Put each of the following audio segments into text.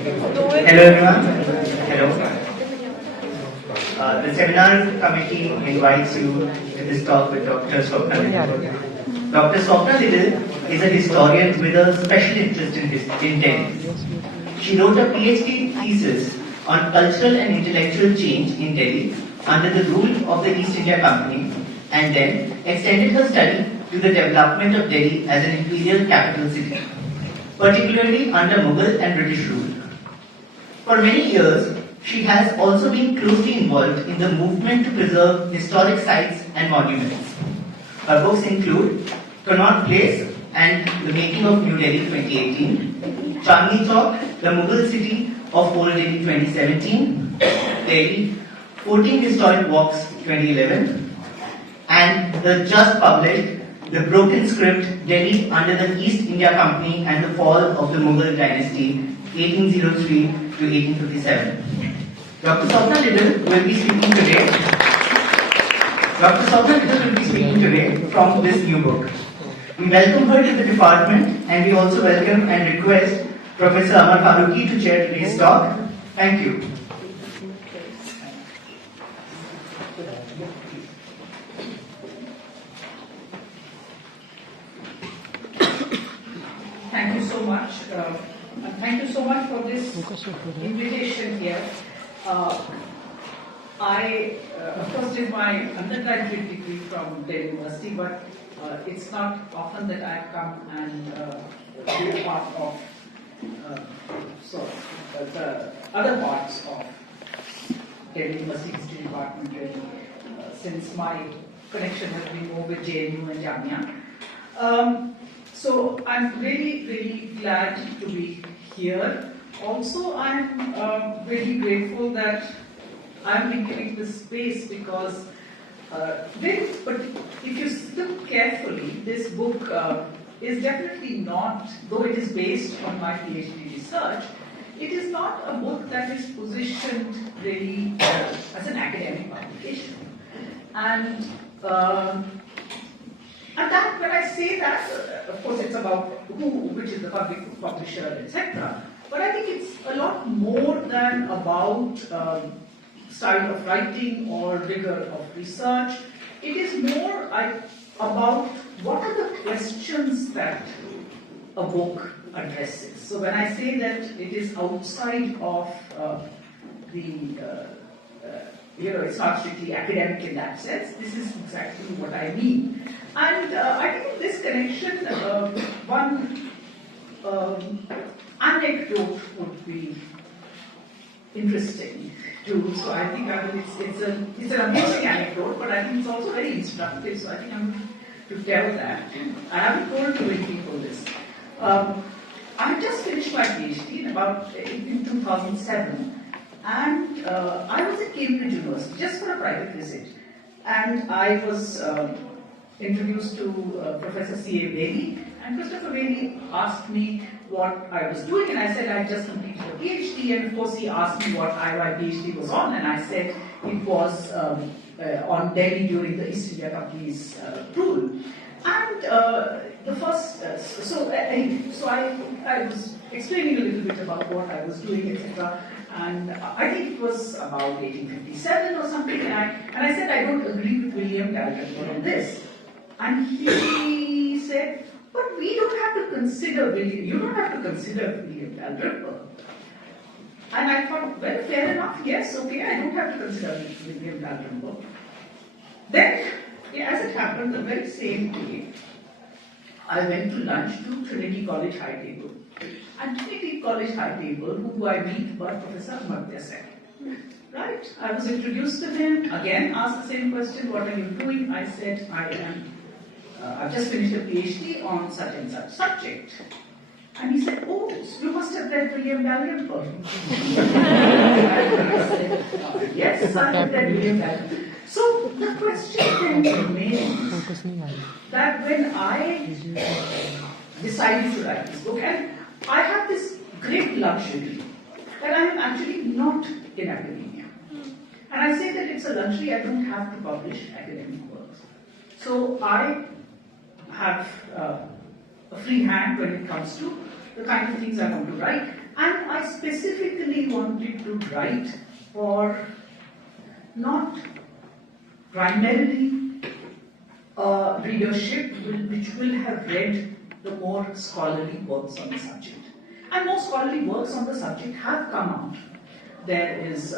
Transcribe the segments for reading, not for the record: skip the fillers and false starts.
Hello everyone. Hello. The seminar committee invites you to this talk with Dr. Swapna Liddle. Dr. Swapna Liddle is a historian with a special interest in Delhi. She wrote a PhD thesis on cultural and intellectual change in Delhi under the rule of the East India Company, and then extended her study to the development of Delhi as an imperial capital city, particularly under Mughal and British rule. For many years, she has also been closely involved in the movement to preserve historic sites and monuments. Her books include Connaught Place and The Making of New Delhi 2018, Chandni Chowk, The Mughal City of Old Delhi 2017, Delhi 14 Historic Walks 2011, and the just published The Broken Script, Delhi under the East India Company and the Fall of the Mughal Dynasty 1803 to 1857. Dr. Swapna Liddle will be speaking today. Dr. Swapna Liddle will be speaking today from this new book. We welcome her to the department, and we also welcome and request Professor Amar Faruqi to chair today's talk. Thank you. Thank you so much. Thank you so much for this invitation here. I, of course, did my undergraduate degree from Delhi University, but it's not often that I come and be a part of the other parts of Delhi University History Department, really, since my connection has been more with JNU and Jamia. So I'm really, really glad to be here. Also, I'm really grateful that I'm being given this space because if you look carefully, this book is definitely not, though it is based on my PhD research, it is not a book that is positioned really as an academic publication. And that, when I say that, of course, it's about which is the public publisher, etc. But I think it's a lot more than about style of writing or rigor of research. It is more about what are the questions that a book addresses. So when I say that it is outside of it's not strictly academic in that sense, this is exactly what I mean. And I think in this connection, one anecdote would be interesting too. So I think it's an amazing anecdote, but I think it's also very instructive. So I think I'm going to tell that. I haven't told too many people this. I just finished my PhD in 2007. And I was at Cambridge University just for a private visit, and I was introduced to Professor C.A. Bailey, and Christopher Bailey asked me what I was doing, and I said I just completed a PhD, and of course he asked me what my PhD was on, and I said it was on Delhi during the East India Company's rule. And the first, so I was explaining a little bit about what I was doing, etc. And I think it was about 1857 or something, and I said I don't agree with William Dalrymple on this. And he said, but we don't have to consider William, you don't have to consider William Dalrymple. And I thought, well, fair enough, yes, okay, I don't have to consider William Dalrymple. Then, as it happened, the very same day, I went to lunch to Trinity College High Table. And Trinity College High Table, who do I meet but Professor Amartya Sen. Right? I was introduced to him, again asked the same question, what are you doing? I said, I've just finished a PhD on such and such subject. And he said, oh, you must have read William Dalrymple. I said, yes, I have read William Dalrymple. So the question then remains that when I decided to write this book, and I have this great luxury that I am actually not in academia. And I say that it's a luxury, I don't have to publish academic works. So I have a free hand when it comes to the kind of things I want to write. And I I specifically wanted to write for not primarily readership which will have read the more scholarly works on the subject. And more scholarly works on the subject have come out. There is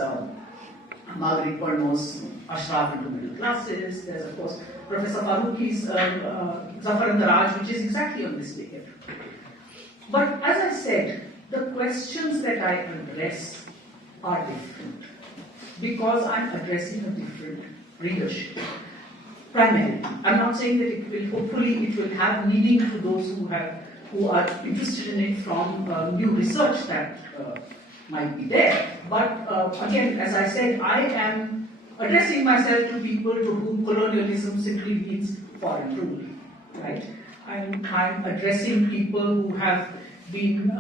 Margaret Burnow's Ashraf into Middle Classes. There's, of course, Professor Faruqi's Zafar and Daraj, which is exactly on this period. But as I said, the questions that I address are different because I'm addressing a different readership. Primarily, I'm not saying that it will. Hopefully, it will have meaning to those who are interested in it from new research that might be there. But again, as I said, I am addressing myself to people to whom colonialism simply means foreign rule, right? I'm addressing people who have been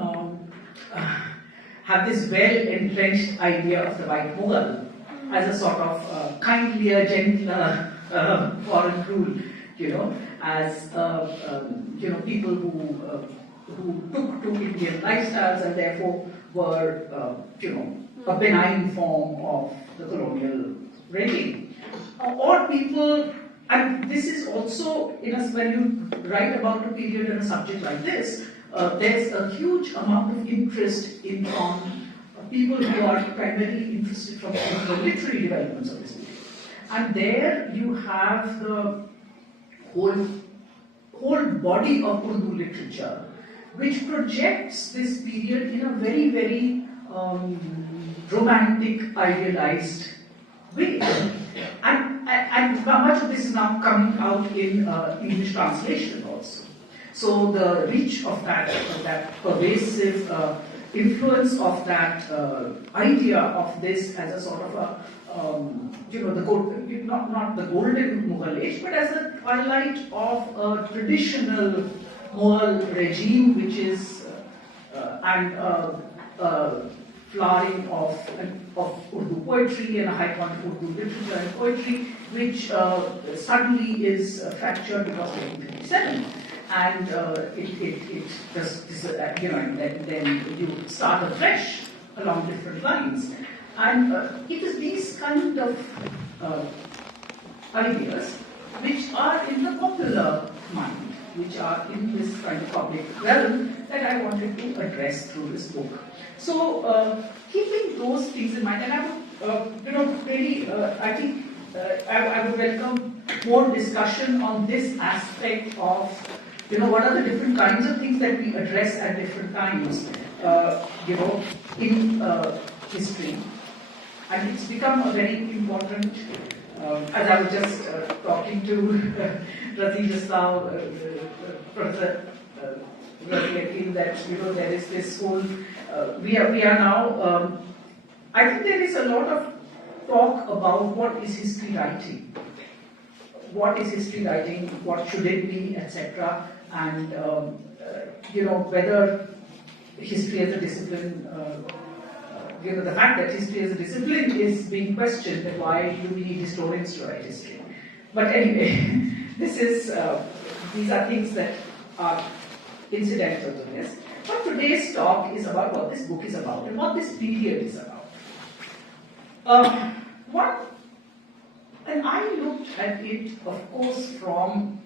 have this well-entrenched idea of the white Mughal as a sort of kindlier, gentler foreign rule, as people who took to Indian lifestyles and therefore were, a benign form of the colonial regime. Or people, and this is also, when you write about a period and a subject like this, there's a huge amount of interest in people who are primarily interested from the literary developments of this period. And there you have the whole body of Urdu literature, which projects this period in a very, very romantic, idealized way. And much of this is now coming out in English translation also. So the reach of that pervasive influence of that idea of this as a sort of a not the golden Mughal age, but as the twilight of a traditional Mughal regime, which is flowering of Urdu poetry and a high point of Urdu literature and poetry, which suddenly is fractured because of 1857. And it just, then you start afresh along different lines. And it is these kind of ideas which are in the popular mind, which are in this kind of public realm that I wanted to address through this book. So, keeping those things in mind, and I would, really, I think I would welcome more discussion on this aspect of, what are the different kinds of things that we address at different times, in history. And it's become a very important, as I was just talking to Razi just now, Professor Razi, that there is this whole, we are now, I think there is a lot of talk about what is history writing. What is history writing, what should it be, etc. And, whether history as a discipline, the fact that history as a discipline is being questioned, and why do we need historians to write history? But anyway, these are things that are incidental to this. But today's talk is about what this book is about and what this period is about. And I looked at it, of course, from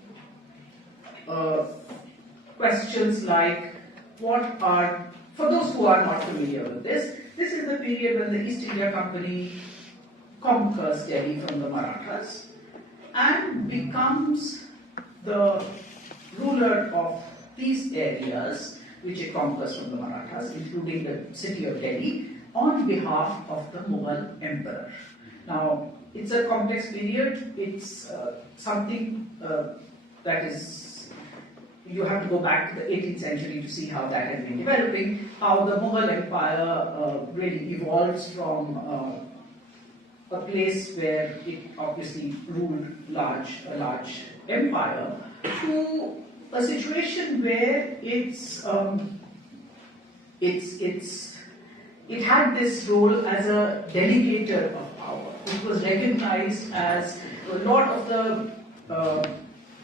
questions like, for those who are not familiar with this is the period when the East India Company conquers Delhi from the Marathas and becomes the ruler of these areas which it conquers from the Marathas, including the city of Delhi, on behalf of the Mughal emperor. Now, it's a complex period. It's something that is, you have to go back to the 18th century to see how that had been developing, how the Mughal Empire really evolves from a place where it obviously ruled a large empire to a situation where it had this role as a delegator of power. It was recognized as a lot of the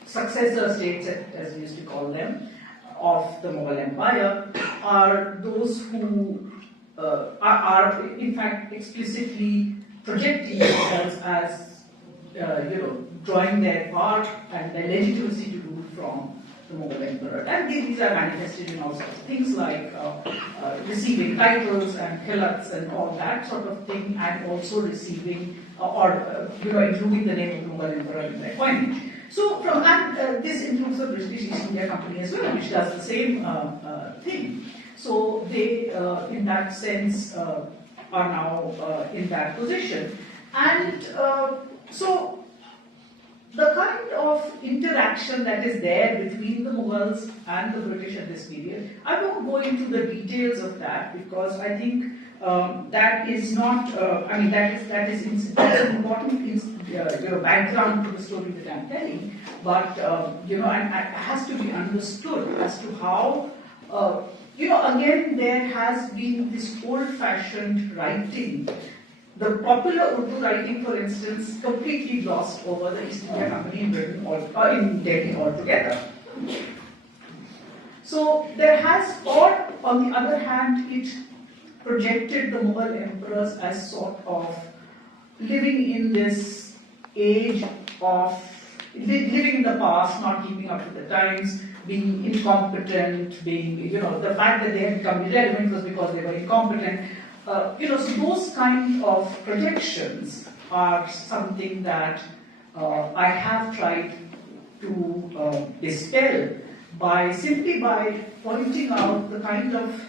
successor states, as we used to call them, of the Mughal Empire, are those who are in fact explicitly projecting themselves as drawing their part and their legitimacy to rule from the Mughal emperor. And these are manifested in all sorts of things like receiving titles and khilats and all that sort of thing, and also receiving including the name of the Mughal emperor in their coinage. So this includes the British East India Company as well, which does the same thing. So they, in that sense, are now in that position. And so the kind of interaction that is there between the Mughals and the British at this period, I won't go into the details of that because I think that is not, that is an important background to the story that I'm telling, but and it has to be understood as to how, again there has been this old-fashioned writing. The popular Urdu writing, for instance, completely lost over the East India Company in Britain in Delhi altogether. So there has, or on the other hand, it projected the Mughal emperors as sort of living in this age of living in the past, not keeping up with the times, being incompetent, being, the fact that they had become irrelevant was because they were incompetent. So those kind of projections are something that I have tried to dispel simply by pointing out the kind of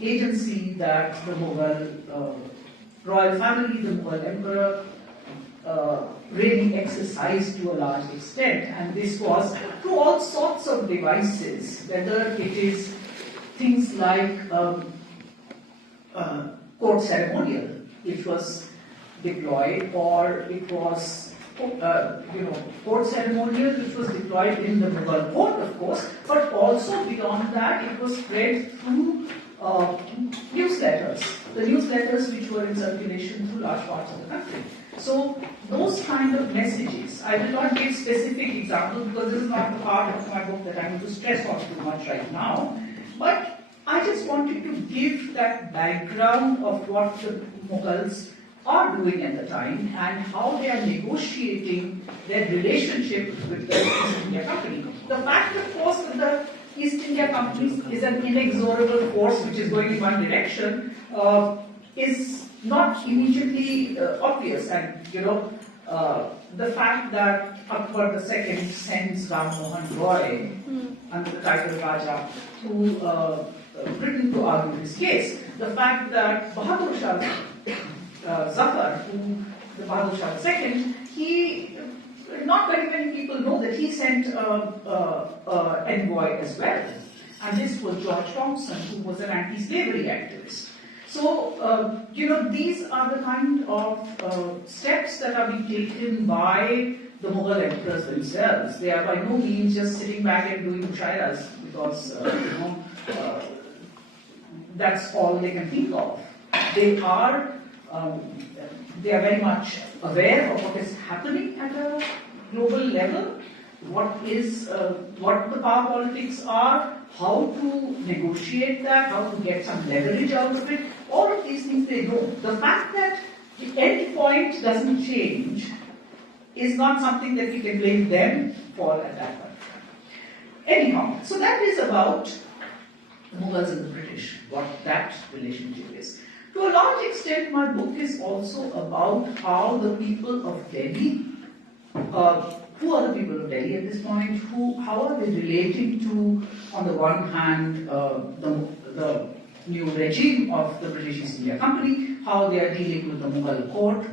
agency that the Mughal royal family, the Mughal emperor, really exercised to a large extent. And this was through all sorts of devices, whether it is things like court ceremonial, which was deployed, or it was court ceremonial which was deployed in the Mughal court, of course, but also beyond that it was spread through newsletters, the newsletters which were in circulation through large parts of the country. So those kind of messages, I will not give specific examples because this is not the part of my book that I'm going to stress on too much right now, but I just wanted to give that background of what the Mughals are doing at the time and how they are negotiating their relationship with the East India Company. The fact, of course, that the East India Company is an inexorable force which is going in one direction is not immediately obvious. And, the fact that Akbar II sends Ram Mohan Roy under the title Raja to Britain to argue his case. The fact that Bahadur Shah Zafar, the Bahadur Shah II, not very many people know that he sent an envoy as well. And this was George Thompson, who was an anti-slavery activist. So, these are the kind of steps that are being taken by the Mughal emperors themselves. They are by no means just sitting back and doing mushairas because, that's all they can think of. They are very much aware of what is happening at a global level, what the power politics are, how to negotiate that, how to get some leverage out of it. All of these things they know. The fact that the end point doesn't change is not something that we can blame them for at that point. Anyhow, so that is about the Mughals and the British, what that relationship is. To a large extent, my book is also about how the people of Delhi, who are the people of Delhi at this point, how are they relating to, on the one hand, the new regime of the British East India Company, how they are dealing with the Mughal court,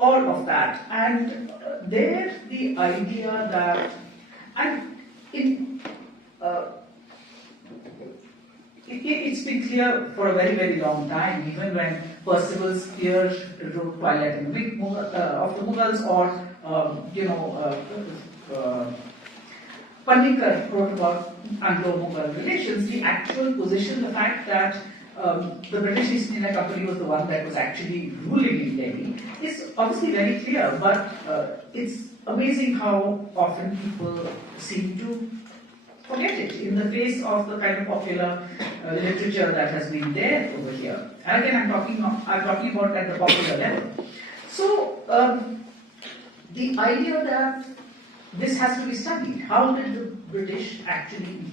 all of that. And there the idea that, and it's been clear for a very, very long time, even when Percival Spear wrote Twilight in the Wing of the Mughals, or Panikkar wrote about Anglo-Mughal relations, the actual position, the fact that the British East India Company was the one that was actually ruling in Delhi, is obviously very clear, but it's amazing how often people seem to forget it in the face of the kind of popular literature that has been there over here. And again, I'm talking about at the popular level. So the idea that this has to be studied. How did the British actually,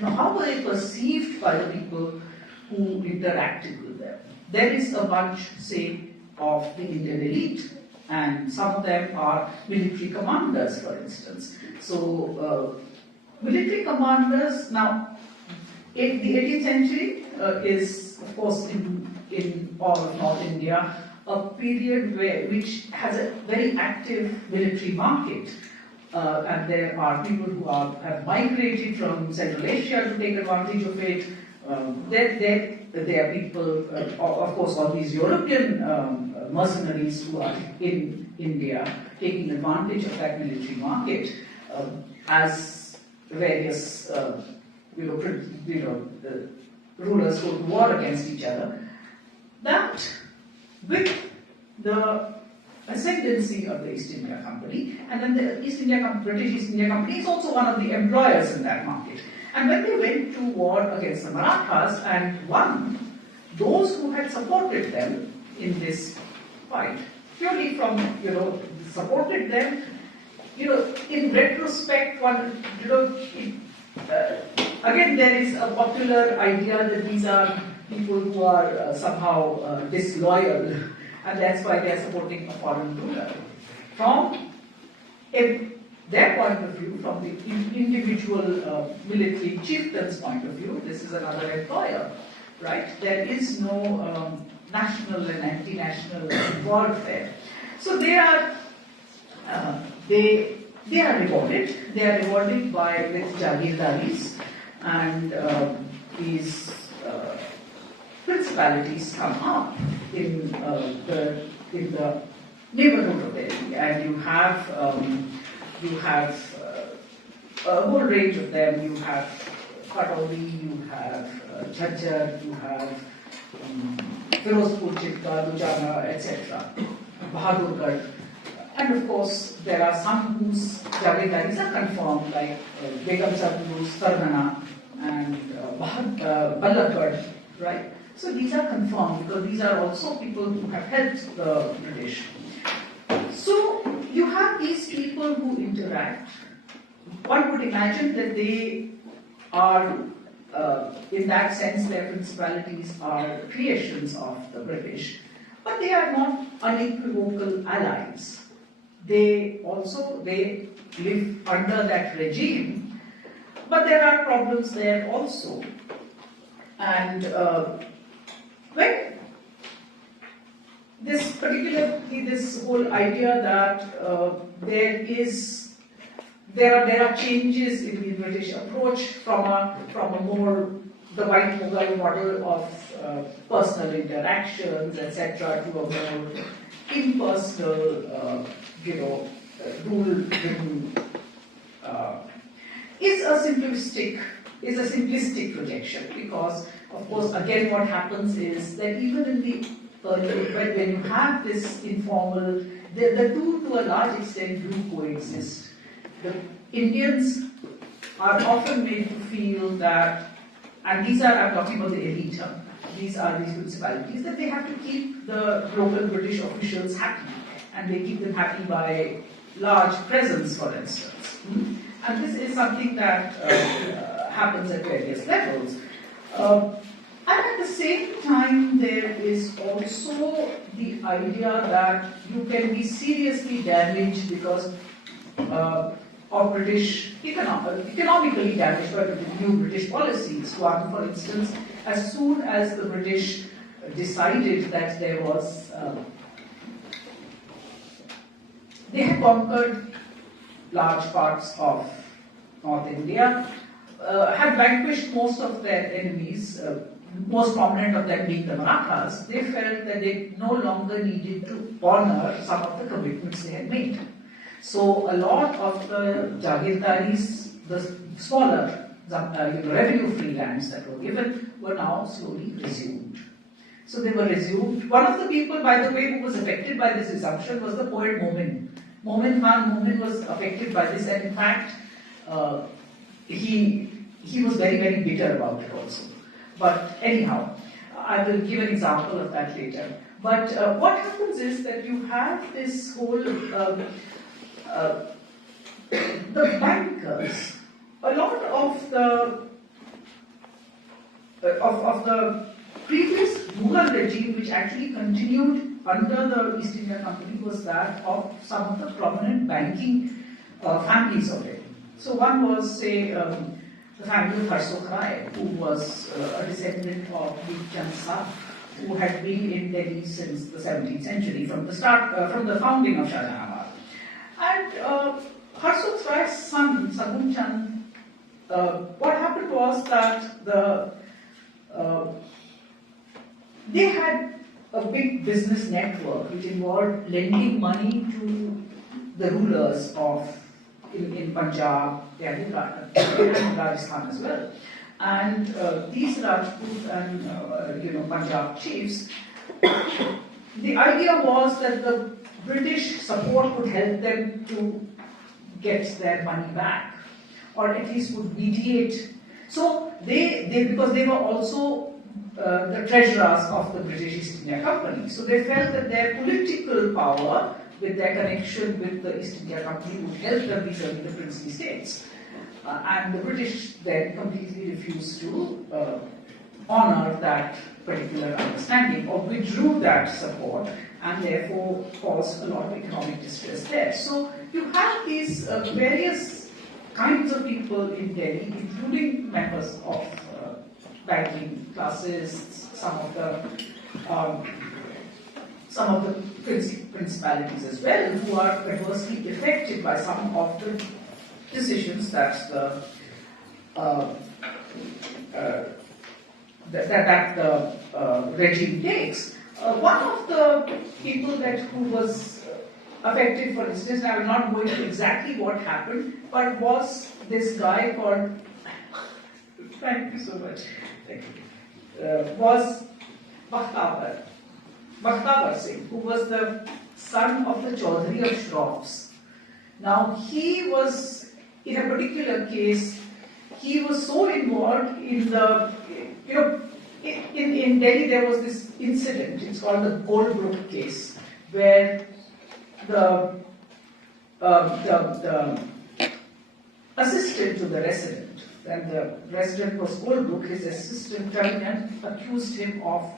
how were they perceived by the people who interacted with them? There is a bunch, say, of the Indian elite, and some of them are military commanders, for instance. So, military commanders, now, in the 18th century is, of course, in all of North India, a period which has a very active military market. And there are people who have migrated from Central Asia to take advantage of it. There are people, of course, all these European mercenaries who are in India taking advantage of that military market as various, rulers go to war against each other. That, with the ascendancy of the East India Company, and then the British East India Company is also one of the employers in that market. And when they went to war against the Marathas and won, those who had supported them in this fight, purely from, supported them, in retrospect, one, again there is a popular idea that these are people who are somehow disloyal, and that's why they are supporting a foreign ruler. From their point of view, from the individual military chieftain's point of view, this is another employer, right? There is no national and anti-national involved there. So they are rewarded. They are rewarded with jagirdaris, and these principalities come up in the neighborhood of Delhi, and you have a whole range of them. You have Katauri, you have Jhajjar, you have Firozpur, Chitka, Dujana, etc., Bahadurgarh. And of course, there are some whose jagirdaris are confirmed, like Begum Sadhu's Tarnana and Ballabgarh, right? So these are confirmed because these are also people who have helped the British. So you have these people who interact. One would imagine that they are, in that sense, their principalities are creations of the British, but they are not unequivocal allies. They live under that regime, but there are problems there also. And when this whole idea that there are changes in the British approach from a more the white Mughal model of personal interactions, etc., to a more impersonal, rule-driven, is a simplistic projection, because, of course, again, what happens is that even in the early, when you have this informal, the two to a large extent do coexist. The Indians are often made to feel that, and I'm talking about the elite, these are these principalities, that they have to keep the local British officials happy, and they keep them happy by large presents, for instance. And this is something that happens at various levels. And at the same time, there is also the idea that you can be seriously damaged because of British economically damaged by the new British policies. One, for instance, as soon as the British decided that there was, they had conquered large parts of North India, had vanquished most of their enemies, most prominent of them being the Marathas. They felt that they no longer needed to honor some of the commitments they had made. So a lot of the jagirdaris, the smaller revenue-free lands that were given, were now slowly resumed. So they were resumed. One of the people, by the way, who was affected by this resumption was the poet Momin. Momin Khan was affected by this, and in fact, he he was very, very bitter about it also. But anyhow, I will give an example of that later. But what happens is that you have this whole, the bankers, a lot of the previous Mughal regime, which actually continued under the East India Company, was that of some of the prominent banking families of it. So one was, say, the family of Harsukh Rai, who was a descendant of Chand Shah, who had been in Delhi since the 17th century, from the founding of Shah Jahan. And Harsukh Rai's son, Sagun Chand, what happened was that they had a big business network which involved lending money to the rulers in Punjab, and Rajasthan as well. And these Rajput and Punjab chiefs, the idea was that the British support would help them to get their money back, or at least would mediate. So because they were also the treasurers of the British East India Company, so they felt that their political power, with their connection with the East India Company, would help them vis-à-vis the princely states. And the British then completely refused to honor that particular understanding, or withdrew that support, and therefore caused a lot of economic distress there. So you have these various kinds of people in Delhi, including members of banking classes, some of the principalities as well, who are adversely affected by some of the decisions that the regime takes. One of the people who was affected, for instance, and I will not go into exactly what happened, but was this guy called, thank you so much, was Bakhtavar Singh, who was the son of the Chaudhary of Shroffs. Now, he was, in a particular case, he was so involved in the, in Delhi there was this incident, it's called the Goldbrook case, where the assistant to the resident, and the resident was Goldbrook, his assistant came and accused him of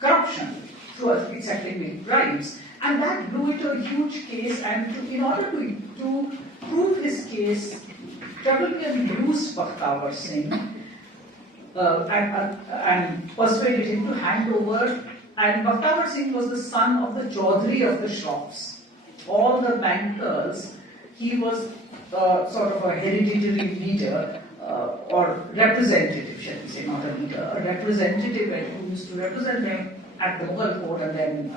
corruption through exactly big bribes. And that grew into a huge case, and in order to prove his case, Travelyan used Bakhtavar Singh and persuaded him to hand over. And Bakhtavar Singh was the son of the Chaudhary of the Shroffs. All the bankers, he was sort of a hereditary leader or representative, shall we say, not a leader, a representative who used to represent them at the Mughal court, and then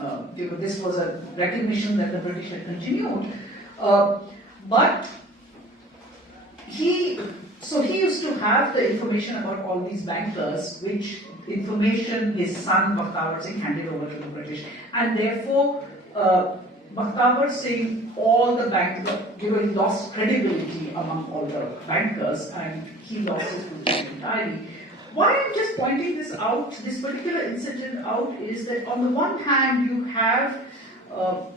this was a recognition that the British had continued. But he used to have the information about all these bankers, which information his son Bakhtavar Singh handed over to the British, and therefore Bakhtavar Singh, all the bankers, he lost credibility among all the bankers, and he lost his position entirely. Why I'm just pointing this out, this particular incident out, is that on the one hand you have a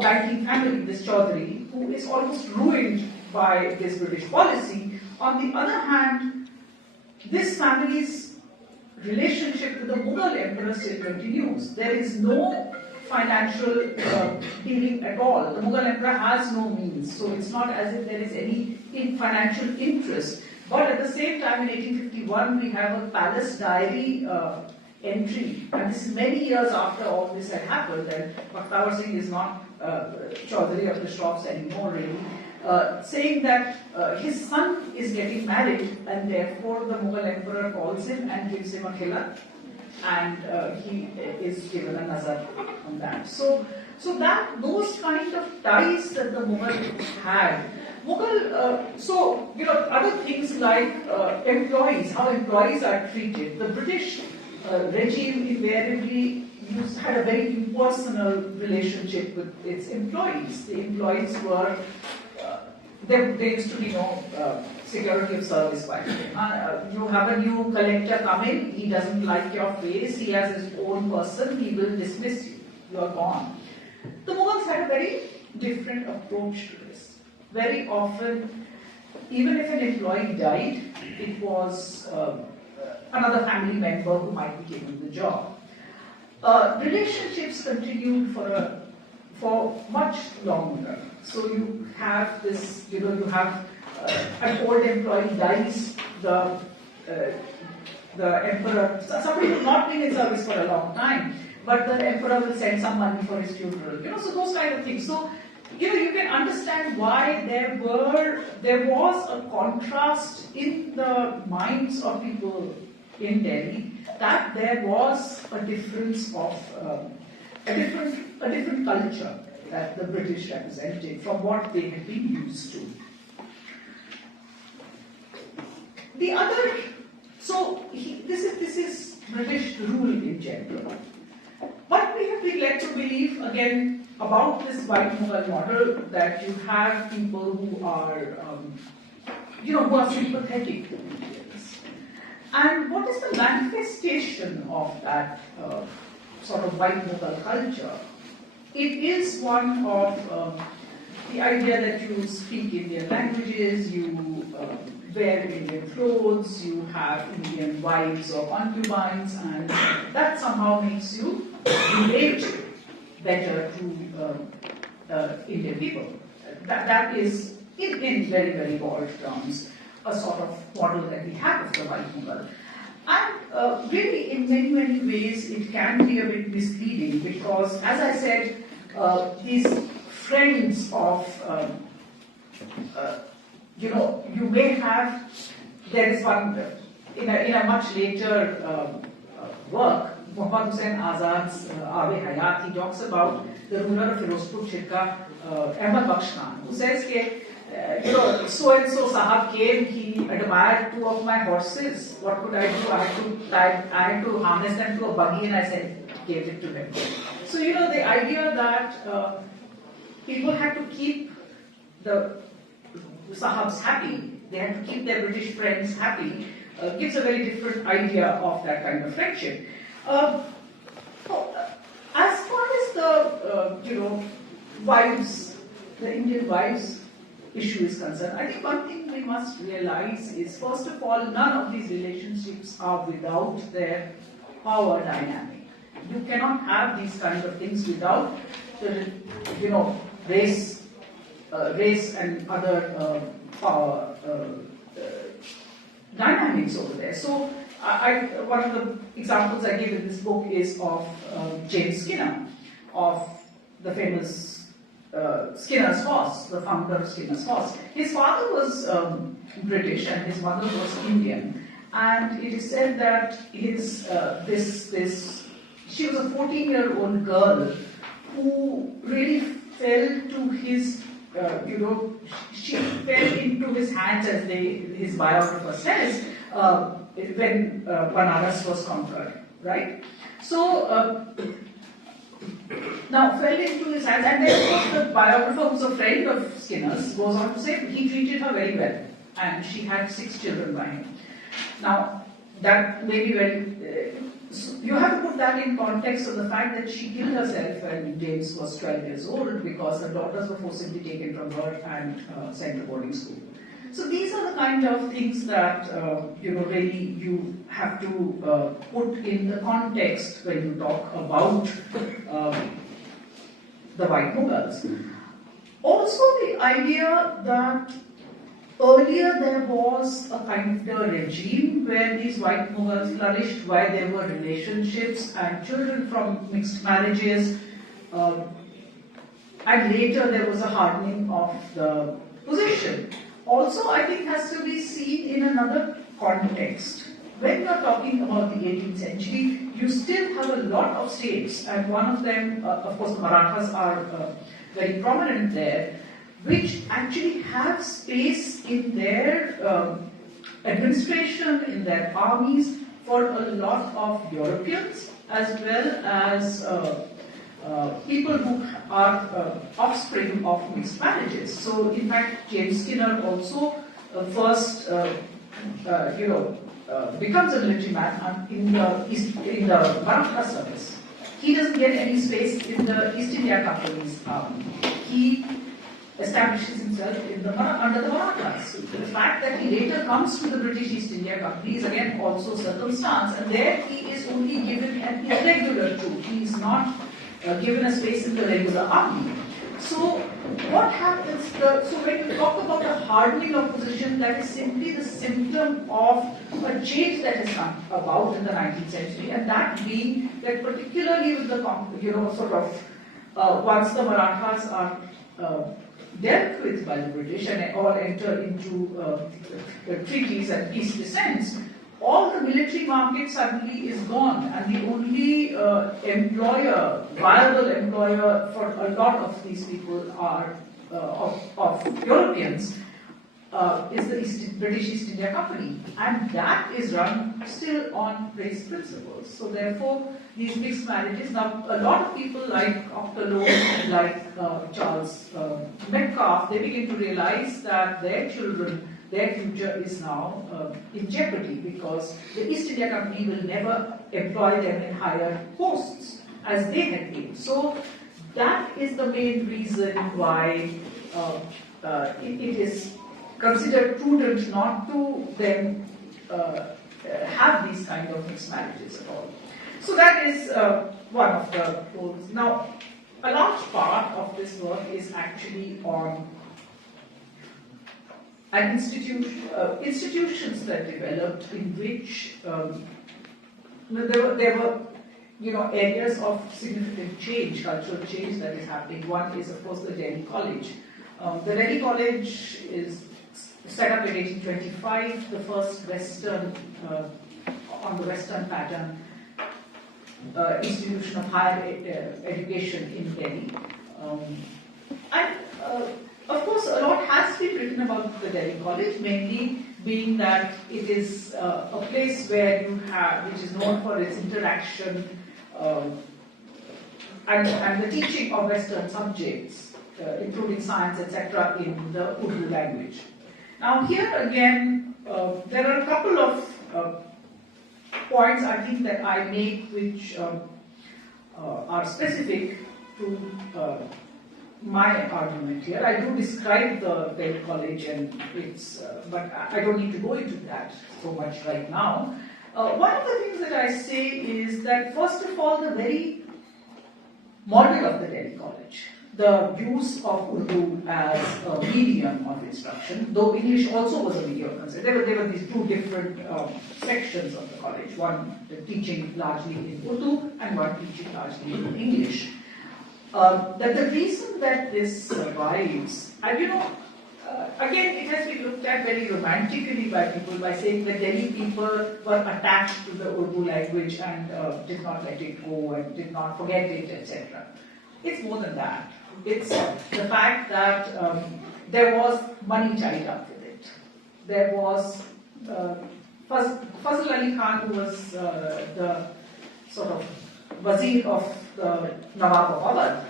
banking family, this Chaudhary, who is almost ruined by this British policy. On the other hand, this family's relationship with the Mughal emperor still continues. There is no financial dealing at all. The Mughal emperor has no means, so it's not as if there is any financial interest. But at the same time, in 1851, we have a palace diary entry, and this is many years after all this had happened, and Bakhtavar Singh is not Chaudhary of the Shroffs anymore, really, saying that his son is getting married, and therefore the Mughal emperor calls him and gives him a khila, and he is given a nazar on that. So that those kind of ties that the Mughal had. Other things like employees, how employees are treated. The British regime invariably had a very impersonal relationship with its employees. The employees were there used to be no security of service by the way. You have a new collector come in, he doesn't like your face, he has his own person, he will dismiss you. You are gone. The Mughals had a very different approach to this. Very often, even if an employee died, it was another family member who might be given the job. Relationships continued for much longer. So you have this, you have an old employee dies, the emperor, somebody who has not been in service for a long time, but the emperor will send some money for his funeral, so those kind of things. So, you can understand why there was a contrast in the minds of people in Delhi, that there was a difference of, a different culture that the British represented from what they had been used to. The other, this is British rule in general. But we have been led to believe, again, about this white Mughal model, that you have people who are, who are sympathetic to Indians. And what is the manifestation of that sort of white Mughal culture? It is one of the idea that you speak Indian languages, you wear Indian clothes, you have Indian wives or concubines, and that somehow makes you relate better to Indian people. That is, in very, very broad terms, a sort of model that we have of the white Mughal. And really, in many, many ways, it can be a bit misleading because, as I said, these friends of, you may have, there is one, in a much later work, Muhammad Hussain Azad's Aabe Hayat, he talks about the ruler of Firozpur Shirka, Ahmad Baksh Khan, who says, so and so Sahab came, he admired two of my horses. What could I do? I had to harness them to a buggy and I said, gave it to them. So, the idea that people had to keep the Sahabs happy, they had to keep their British friends happy, gives a very different idea of that kind of friendship. As far as the, wives, the Indian wives issue is concerned, I think one thing we must realize is, first of all, none of these relationships are without their power dynamic. You cannot have these kinds of things without the, race and other power dynamics over there. So, one of the examples I give in this book is of James Skinner, of the famous Skinner's Horse, the founder of Skinner's Horse. His father was British and his mother was Indian, and it is said that she was a 14-year-old girl who really fell to his, she fell into his hands, as his biographer says, when Banaras was conquered, right? So, now fell into his hands, and then the biographer, who's a friend of Skinner's, goes on to say he treated her very well, and she had 6 children by him. Now, that may be very, you have to put that in context of the fact that she killed herself when James was 12 years old because her daughters were forcibly taken from her and sent to boarding school. So these are the kind of things that, really you have to put in the context when you talk about the white Mughals. Also the idea that earlier there was a kind of regime where these white Mughals flourished, where there were relationships and children from mixed marriages, and later there was a hardening of the position. Also, I think has to be seen in another context. When you are talking about the 18th century, you still have a lot of states, and one of them, of course, the Marathas are very prominent there, which actually have space in their administration, in their armies, for a lot of Europeans, as well as people who are offspring of mixed marriages. So, in fact, James Skinner also first, becomes a military man in the Maratha service. He doesn't get any space in the East India Company's army. He establishes himself under the Marathas. The fact that he later comes to the British East India Company is again also circumstance, and there he is only given an irregular troop. He is not given a space in the regular army. So what happens? So when you talk about a hardening of position, that is simply the symptom of a change that has come about in the 19th century, and that being that particularly with the once the Marathas are dealt with by the British and all enter into treaties and peace descents, all the military market suddenly is gone, and the only viable employer for a lot of these people are of Europeans is the British East India Company, and that is run still on race principles. So therefore, these mixed marriages, now a lot of people like Octalo, like Charles Metcalfe, they begin to realize that their children, their future is now in jeopardy because the East India Company will never employ them in higher posts as they had been. So that is the main reason why it is considered prudent not to then have these kind of mixed marriages at all. So that is one of the goals. Now, a large part of this work is actually on an institutions that developed in which there were areas of significant change, cultural change that is happening. One is, of course, the Delhi College. The Delhi College is set up in 1825, the first Western, on the Western pattern, institution of higher education in Delhi. Of course, a lot has been written about the Delhi College, mainly being that it is a place where which is known for its interaction and the teaching of Western subjects, including science, etc., in the Urdu language. Now, here again, there are a couple of points I think that I make which are specific to my argument here. I do describe the Delhi College and its, but I don't need to go into that so much right now. One of the things that I say is that, first of all, the very model of the Delhi College, the use of Urdu as a medium of instruction, though English also was a medium of instruction. There were these two different sections of the college, one teaching largely in Urdu and one teaching largely in English. That the reason that this survives, and again, it has been looked at very romantically by people by saying that Delhi people were attached to the Urdu language and did not let it go and did not forget it, etc. It's more than that. It's the fact that there was money tied up with it. There was Fazl Ali Khan, who was the sort of wazir of the Nawab of Awadh.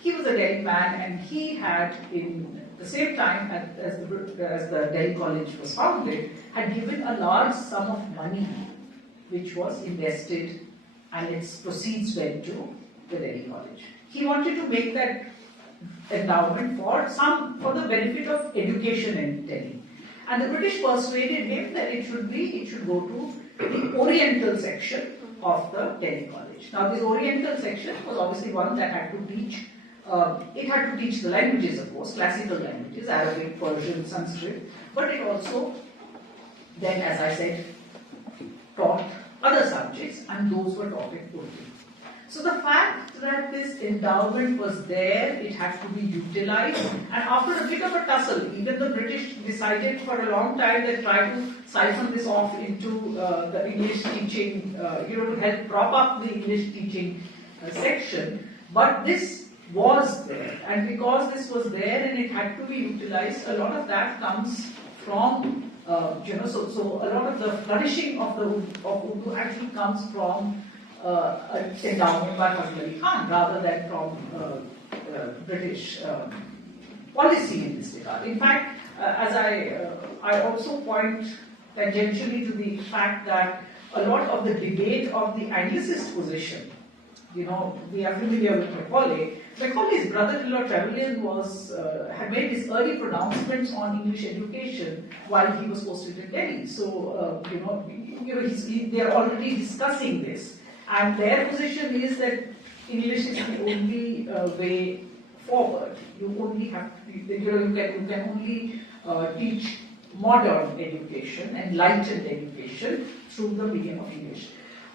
He was a Delhi man, and he had, in the same time as the Delhi College was founded, had given a large sum of money which was invested, and its proceeds went to the Delhi College. He wanted to make that endowment for the benefit of education in Delhi. And the British persuaded him that it should go to the Oriental section of the Delhi College. Now, this Oriental section was obviously one that had to teach, it had to teach the languages, of course, classical languages, Arabic, Persian, Sanskrit, but it also then, as I said, taught other subjects, and those were taught in Urdu. So the fact that this endowment was there, it had to be utilized, and after a bit of a tussle, even the British decided for a long time they tried to siphon this off into the English teaching, to help prop up the English teaching section. But this was there, and because this was there and it had to be utilized, a lot of that comes from, so a lot of the flourishing of Urdu actually comes from endowment by Fazl Ali Khan rather than from British policy in this regard. In fact, as I also point tangentially to the fact that a lot of the debate of the Anglicist position, we are familiar with Macaulay. Macaulay's brother-in-law Trevelyan had made his early pronouncements on English education while he was posted in Delhi. So, they are already discussing this, and their position is that English is the only way forward. You only have to, you can only teach modern education, enlightened education through the medium of English.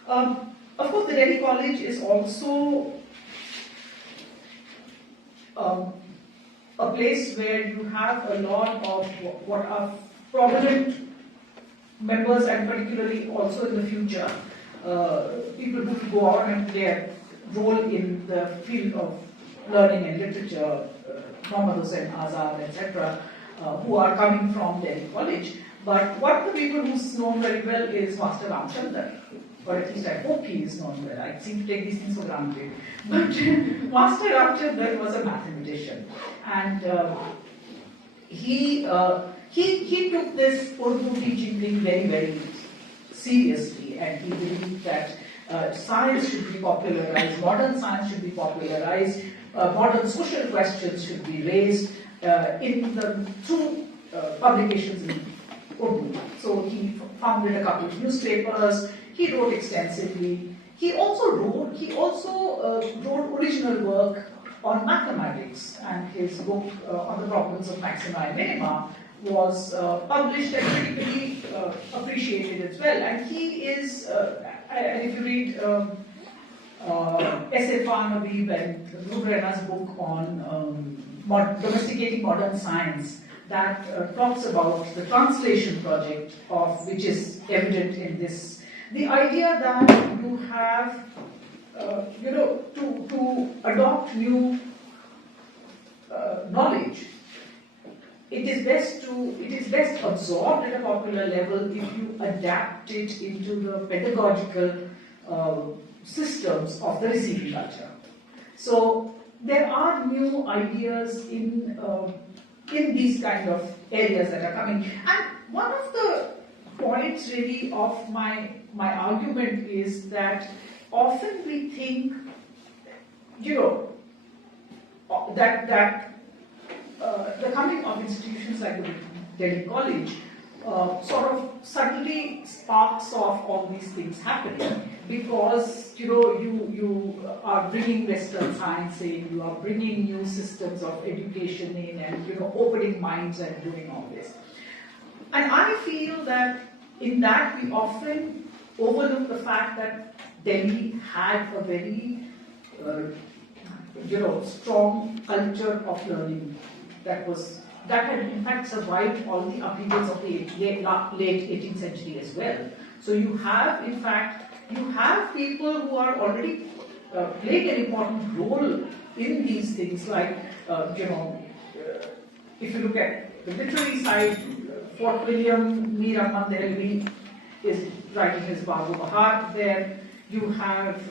Of course, the Delhi College is also a place where you have a lot of what are prominent members, and particularly also in the future, people who go on and play a role in the field of learning and literature, Muhammad Hussain Azad, etc., who are coming from Delhi College. But one of the people who's known very well is Master Ramchandar, or at least I hope he is known well. I seem to take these things for granted. But Master Ramchandar was a mathematician, and he took this Urdu teaching thing very, very seriously, and he believed that science should be popularized, modern science should be popularized, modern social questions should be raised through publications in Urdu. So he founded a couple of newspapers. He wrote extensively. He also wrote original work on mathematics, and his book on the problems of maxima and minima was published and critically appreciated as well. And he is, and if you read S.A. Farnabib and Rubraina's book on domesticating modern science, that talks about the translation project of which is evident in this. The idea that you have, to adopt new knowledge, it is best absorbed at a popular level if you adapt it into the pedagogical systems of the receiving culture. So there are new ideas in these kind of areas that are coming. And one of the points really of my argument is that often we think, that the coming of institutions like the Delhi College sort of suddenly sparks off all these things happening, because you are bringing Western science in, you are bringing new systems of education in, and opening minds and doing all this. And I feel that in that we often overlook the fact that Delhi had a very strong culture of learning that had in fact survived all the upheavals of the late 18th century as well. So you have people who are already playing an important role in these things, like if you look at the literary side, Fort William, Mir Ahmad Dehelvi is writing his Babu Bahar there. You have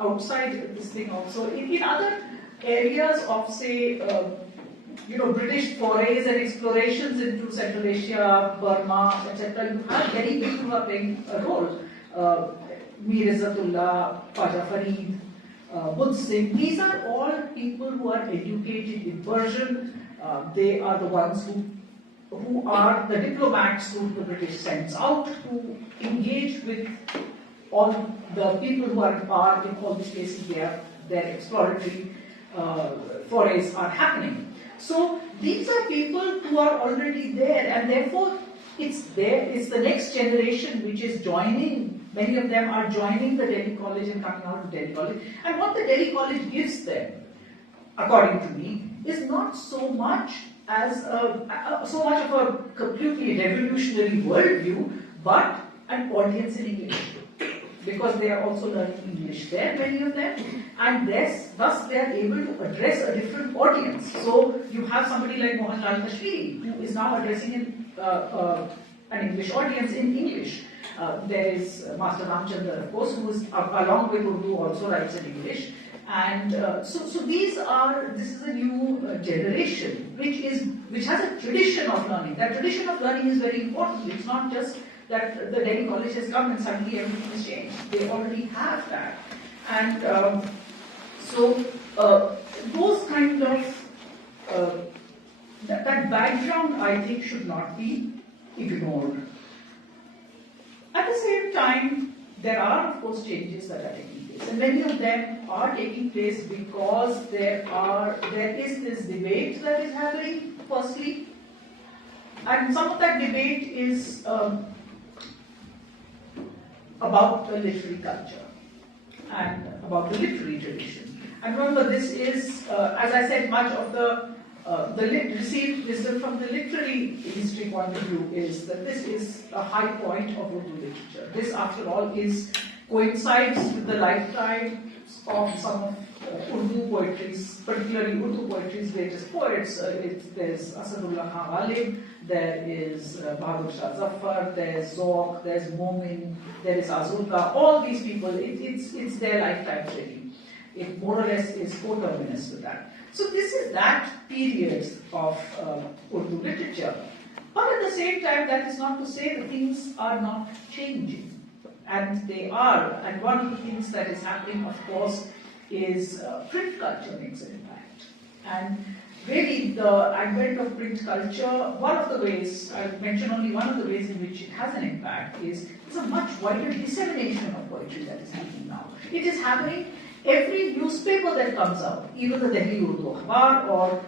outside this thing also, in other areas of, say, British forays and explorations into Central Asia, Burma, etc., you have many people who are playing a role. Mir Izzatullah, Khwaja Farid, Budh Singh, these are all people who are educated in Persian. They are the ones who are the diplomats who the British sends out to engage with all the people who are in power in all these places where their exploratory forays are happening. So these are people who are already there, and therefore it's the next generation which is joining. Many of them are joining the Delhi College and coming out of Delhi College. And what the Delhi College gives them, according to me, is not so much as so much of a completely revolutionary worldview, but an audience in English. Because they are also learning English there, many of them, and thus they are able to address a different audience. So you have somebody like Mohanlal Kashmiri, who is now addressing an English audience in English. There is Master Ramchandra, of course, who is along with Urdu also writes in English. And so this is a new generation which has a tradition of learning. That tradition of learning is very important. It's not just that the Delhi College has come and suddenly everything has changed. They already have that. And those kind of that background, I think, should not be ignored. At the same time, there are, of course, changes that are taking place, and many of them are taking place because there is this debate that is happening, firstly, and some of that debate is about the literary culture and about the literary tradition. And remember, this is, as I said, much of the received wisdom from the literary history point of view is that this is a high point of Urdu literature. This, after all, coincides with the lifetime of some of Urdu poetry's, particularly Urdu poetry's greatest poets. There's Asadullah Khan Ghalib, there is Bahadur Shah Zafar, there's Zauq, there's Momin, there is Azulka. All these people, it's their lifetime really. It more or less is coterminous with that. So this is that period of Urdu literature. But at the same time, that is not to say that things are not changing. And they are. And one of the things that is happening, of course, is print culture makes an impact. And really, the advent of print culture, one of the ways, I'll mention only one of the ways in which it has an impact is it's a much wider dissemination of poetry that is happening now. It is happening. Every newspaper that comes out, even the Delhi Urdu Akhbar or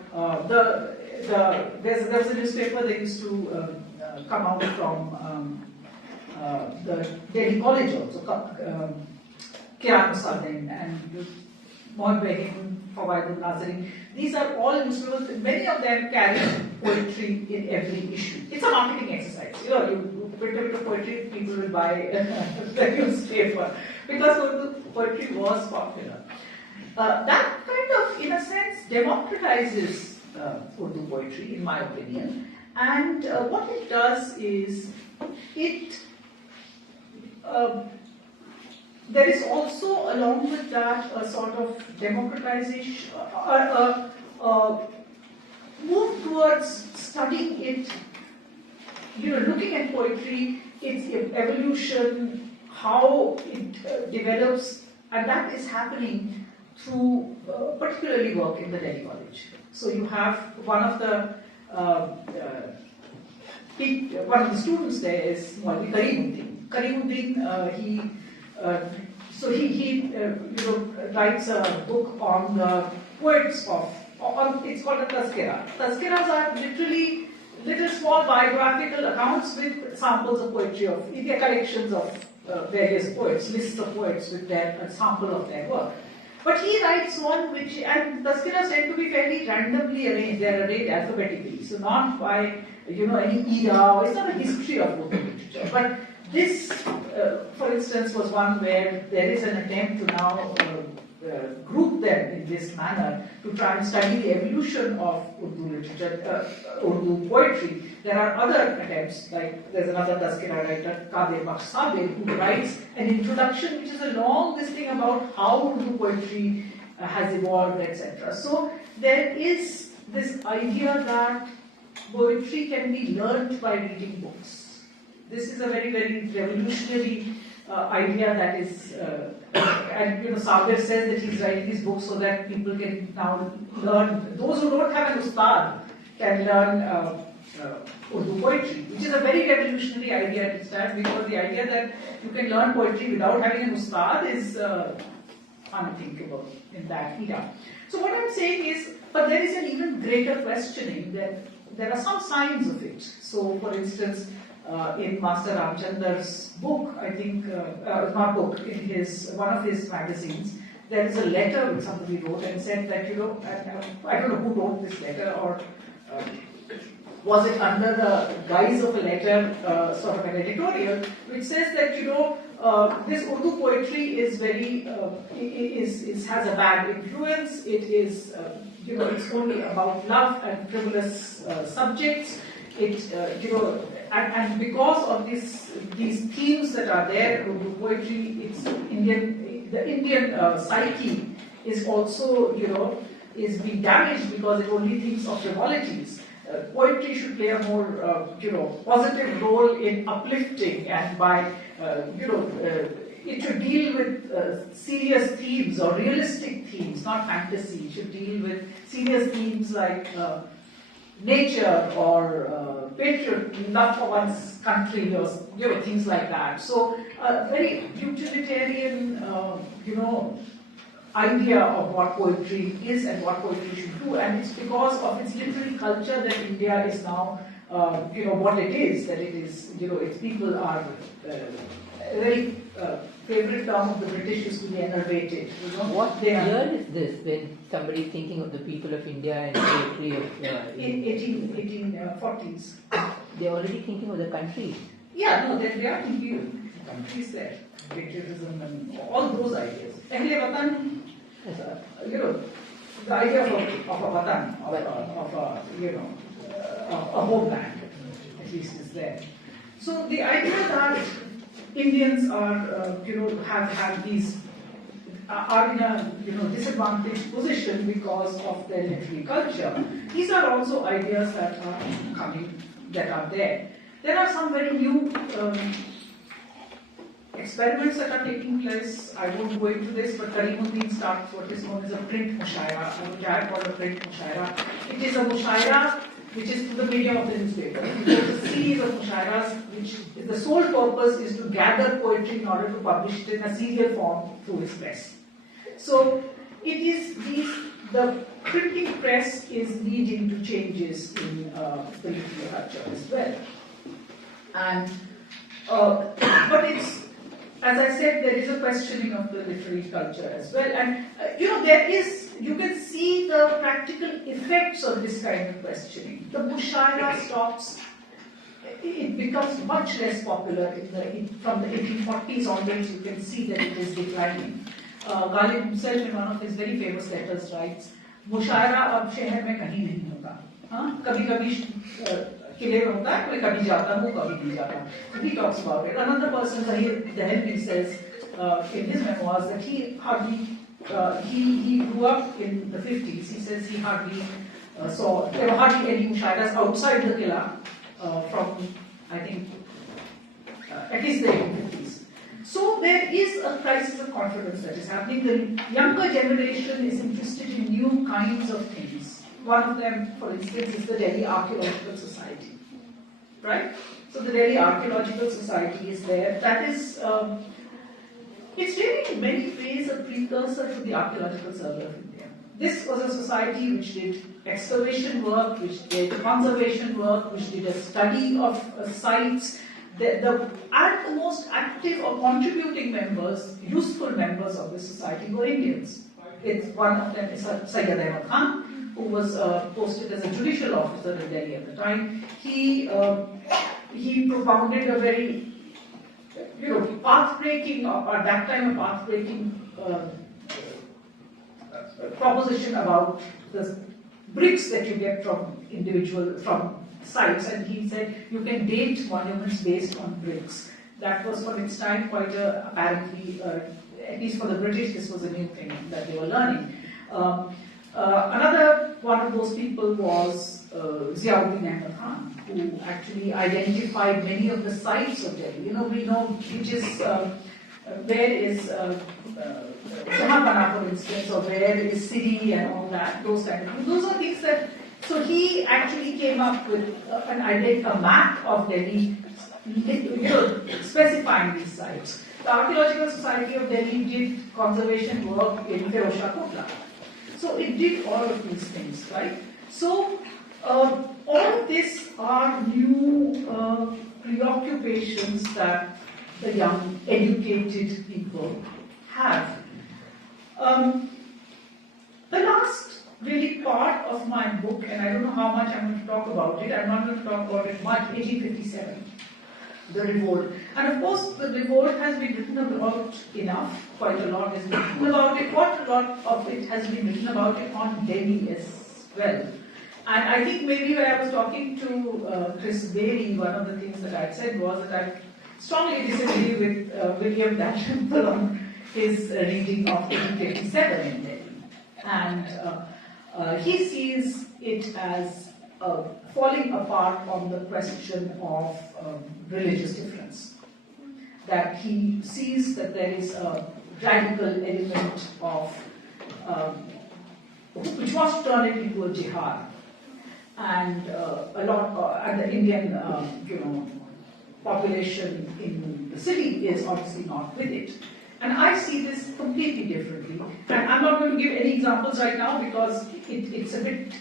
there was a newspaper that used to come out from the Delhi College also, Kiran Musadin and Mohd Begum, Fawaidul Nazarin. These are all newspapers, many of them carry poetry in every issue. It's a marketing exercise. You print a bit of poetry, people will buy the newspaper because Urdu poetry was popular. That kind of, in a sense, democratizes Urdu poetry, in my opinion. And what it does is, there is also, along with that, a sort of democratization, move towards studying it, looking at poetry, its evolution, how it develops, and that is happening through particularly work in the Delhi College. So you have one of the students there is Maulvi Karimuddin. Karimuddin, he writes a book on the poets it's called a Tazkira. Tazkiras are literally little small biographical accounts with samples of poetry of India, collections of various poets, lists of poets with a sample of their work. But he writes one and Tazkiras tend to be fairly randomly arranged. They are arranged alphabetically, so not by any era, or it's not a history of Urdu literature. But this, for instance, was one where there is an attempt to now group them in this manner to try and study the evolution of Urdu literature, Urdu poetry. There are other attempts, like there's another Tazkira writer, Qadir Bakhsh Sabir, who writes an introduction which is a long listing about how Urdu poetry has evolved, etc. So there is this idea that poetry can be learned by reading books. This is a very, very revolutionary idea that is, and Sabir says that he's writing these books so that people can now learn, those who don't have an ustad can learn Urdu poetry, which is a very revolutionary idea at its time, because the idea that you can learn poetry without having an ustad is unthinkable in that era. So what I'm saying is, but there is an even greater questioning that there are some signs of it. So for instance, in Master Ramchandra's book, I think, not book, in one of his magazines, there is a letter which somebody wrote and said that, I don't know who wrote this letter, or was it under the guise of a letter, sort of an editorial, which says that, this Urdu poetry is very, has a bad influence, it is, it's only about love and frivolous subjects, and because of these themes that are there in poetry, the Indian psyche is also, is being damaged because it only thinks of frivolities. Poetry should play a more, positive role in uplifting, and by, it should deal with serious themes or realistic themes, not fantasy. It should deal with serious themes like nature or patriotism, love for one's country, or things like that. So, very utilitarian, idea of what poetry is and what poetry should do, and it's because of its literary culture that India is now, what it is. That it is, its people are a very favorite term of the British is to be enervated. What year is this when somebody is thinking of the people of India and poetry of in 1840s? They're already thinking of the country. Yeah, no, they are thinking of countries there, patriotism and all those ideas. Pehle Vatan, the idea of a Vatan, a homeland, at least is there. So the idea that Indians are, have these, are in a, disadvantaged position because of their literary culture. These are also ideas that are coming, that are there. There are some very new experiments that are taking place. I won't go into this, but Karimuddin starts what is known as a print mushaira, which I call a print mushaira. It is a mushaira which is through the medium of the newspaper. It is a series of mushairas which the sole purpose is to gather poetry in order to publish it in a serial form through his press. So it is the printing press is leading to changes in the literary culture as well. And but it's, as I said, there is a questioning of the literary culture as well, and you can see the practical effects of this kind of questioning. The mushaira stops; it becomes much less popular from the 1840s onwards. You can see that it is declining. Ghalib himself, in one of his very famous letters, writes, "Mushaira ab shehar mein kahin nahi hota. Kabhi किले में होता है, कोई कभी जाता है, वो कभी नहीं जाता." He talks about it. Another person, Zahir Dehelvi, says in his memoirs that he grew up in the 50s. He says he hardly saw, there were hardly any mushairas outside the Qila from, I think, at least the 1850s. So there is a crisis of confidence that is happening. The younger generation is interested in new kinds of things. One of them, for instance, is the Delhi Archaeological Society, right? So the Delhi Archaeological Society is there. That is, it's really in many ways a precursor to the Archaeological Survey of India. This was a society which did excavation work, which did conservation work, which did a study of sites. The most active or contributing members, useful members of this society were Indians. One of them is Sayyid Ahmad Khan, who was posted as a judicial officer in Delhi at the time. He propounded a very, path-breaking, or at that time a path-breaking proposition about the bricks that you get from sites, and he said you can date monuments based on bricks. That was for its time quite apparently, at least for the British, this was a new thing that they were learning. Another one of those people was Ziauddin Ahmad Khan, who actually identified many of the sites of Delhi. We know which is, where is Jahanpana, for instance, or where is Siri and all that, those kind of things. Those are things that, so he actually came up with a map of Delhi, specifying these sites. The Archaeological Society of Delhi did conservation work in Firozshah Kotla. So it did all of these things, right? So all of this are new preoccupations that the young, educated people have. The last really part of my book, and I don't know how much I'm going to talk about it, I'm not going to talk about it much, 1857. The revolt. And of course, the revolt has been written about enough, quite a lot has been written about it, quite a lot of it has been written about it on Delhi as well. And I think maybe when I was talking to Chris Bailey, one of the things that I said was that I strongly disagree with William Dalrymple on his reading of 1857 in Delhi. And he sees it as falling apart on the question of religious difference. That he sees that there is a radical element of which was turned into a jihad, and a lot, and the Indian, population in the city is obviously not with it. And I see this completely differently. And I'm not going to give any examples right now because it's a bit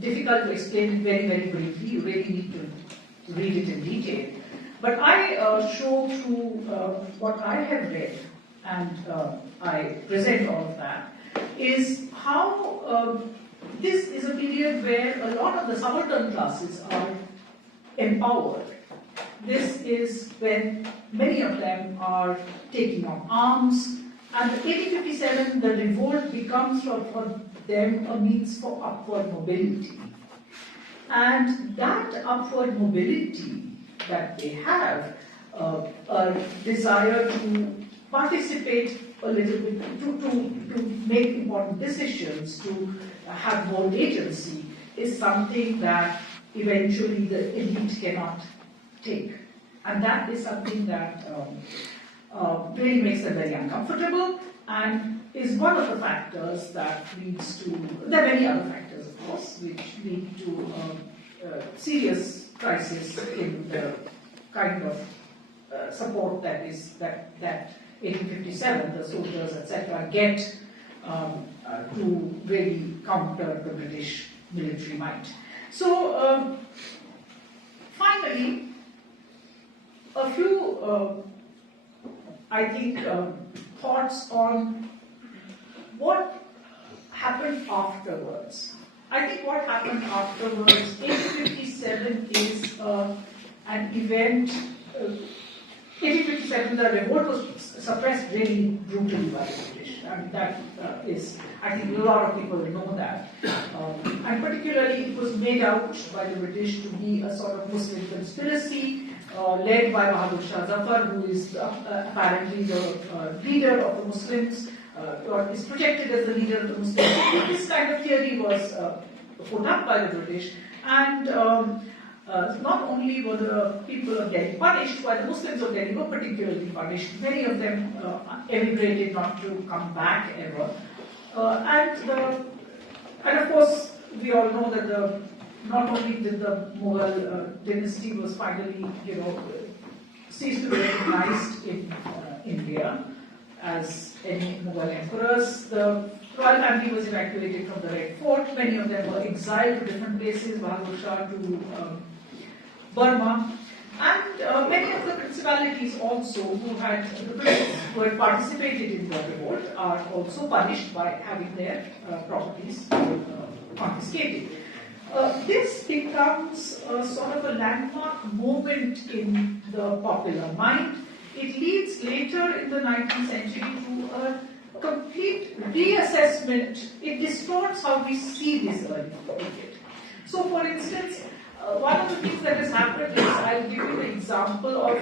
difficult to explain it very, very briefly. You really need to read it in detail. But I show through what I have read, and I present all of that, is how this is a period where a lot of the subaltern classes are empowered. This is when many of them are taking up arms, and in 1857 the revolt becomes for them a means for upward mobility. And that upward mobility that they have, a desire to participate a little bit, to make important decisions, to have more agency, is something that eventually the elite cannot take. And that is something that really makes them very uncomfortable, and is one of the factors that leads to, there are many other factors of course, which lead to serious crisis in the kind of support that 1857, the soldiers, etc., get to really counter the British military might. So, finally, a few, I think, thoughts on what happened afterwards. I think what happened afterwards, 1857 is an event. 1857, the revolt was suppressed really brutally by the British. I mean, that is, I think a lot of people know that. And particularly, it was made out by the British to be a sort of Muslim conspiracy led by Bahadur Shah Zafar, who is apparently the leader of the Muslims, or is projected as the leader of the Muslims. This kind of theory was put up by the British, and not only were the people of Delhi punished, while the Muslims of Delhi were particularly punished. Many of them emigrated not to come back ever. And of course, we all know that not only did the Mughal dynasty was finally, ceased to be recognized in India as any Mughal emperors. The royal family was evacuated from the Red Fort. Many of them were exiled to different places, Bahadur Shah to Burma. And many of the principalities also who had participated in the revolt are also punished by having their properties confiscated. This becomes a sort of a landmark moment in the popular mind. It leads later in the 19th century to a complete reassessment. It distorts how we see this early period. So, for instance, one of the things that has happened is, I'll give you an example of,